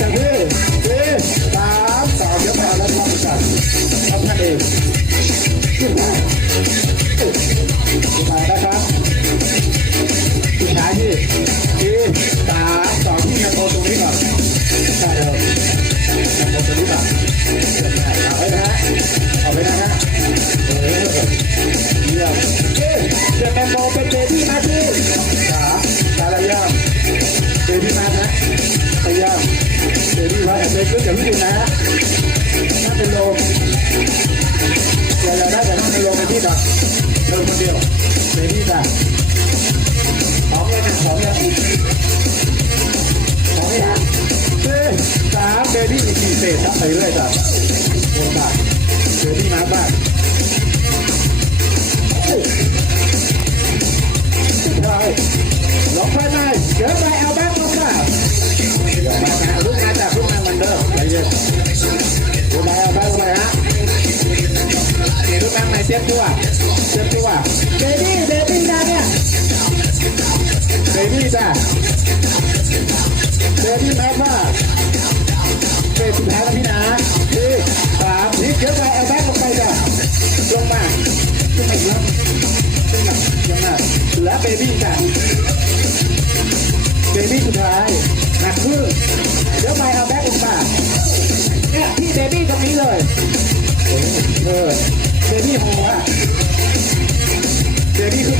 จากพี่3 2เดี๋ยวพอแล้วทำกันทำกันเองมานะครับสุดท้ายที่3 2ที่ยังโดนตรงนี้ก่อนใช่เลยยังโดนตรงนี้ก่อนเอาไว้นะฮะเอาไว้นะฮะเยี่ยมเดี๋ยวแมงโมเป็นเบบี้มาที่ขาอะไรย่างเบบี้มานะพยายามเบบี้ไว้เบบี้อย่าวิ่งนะถ้าเป็นลมอย่าได้แต่ถ้าเป็นลมไปที่ก่อนลมคนเดียวเบบี้จ้ะของเลยนะของเลยของเลยฮะ3เบบี้อีก4เศษไปเรื่อยจ้ะโอ้จ้ะเบบี้มาบ้างลงไปเลยเดี๋ยวไปเอาแบงค์ลงมาลุกมาจากลุกมามันเด้อไปเย็นลุกมาเอาแบงค์ลงไปฮะลุกมาไหนเจ็บตัวเบบี้นะเนี่ยเบบี้จ้ะเบบี้แม่ว่าเบบี้แพ้แล้วพี่นะ3นี่เดี๋ยวไปเอาแบงค์ลงไปจ้ะลงมาขึ้นมาอีกแล้วเหลือเบบี้จ้ะเบบี้สุดท้ายหนักขึ้นเดี๋ยวไปเอาแบ็คลงมาเนี่ยพี่เบบี้ตรงนี้เลยเบบี้หัวเบบี้ขึ้น